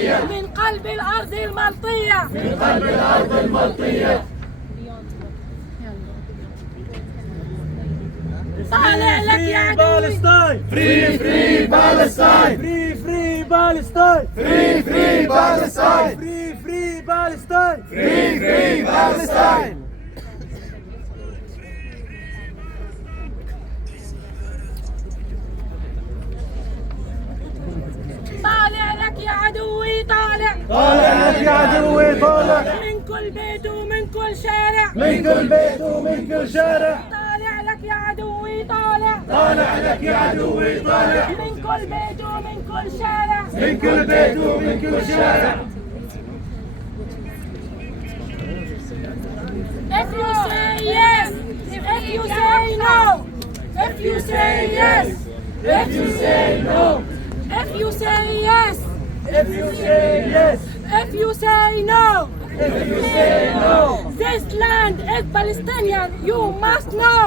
من قلب الأرض الملطية، من قلب الأرض الملطية. طالع لك يا عدوي. Free free Palestine. Free free Palestine. Free free Palestine. Free free Palestine. Free free Palestine. طالع لك يا عدوي طالع، طالع لك يا عدوي طالع، من كل بيت ومن كل شارع، من كل بيت ومن كل شارع. طالع لك يا عدوي طالع، طالع لك يا عدوي طالع، من كل بيت ومن كل شارع، من كل بيت ومن كل شارع. If you say yes, if you say no, if you say yes, If you say no, if you say yes, if you say yes, if you say no, if you say no, this land is Palestinian, you must know.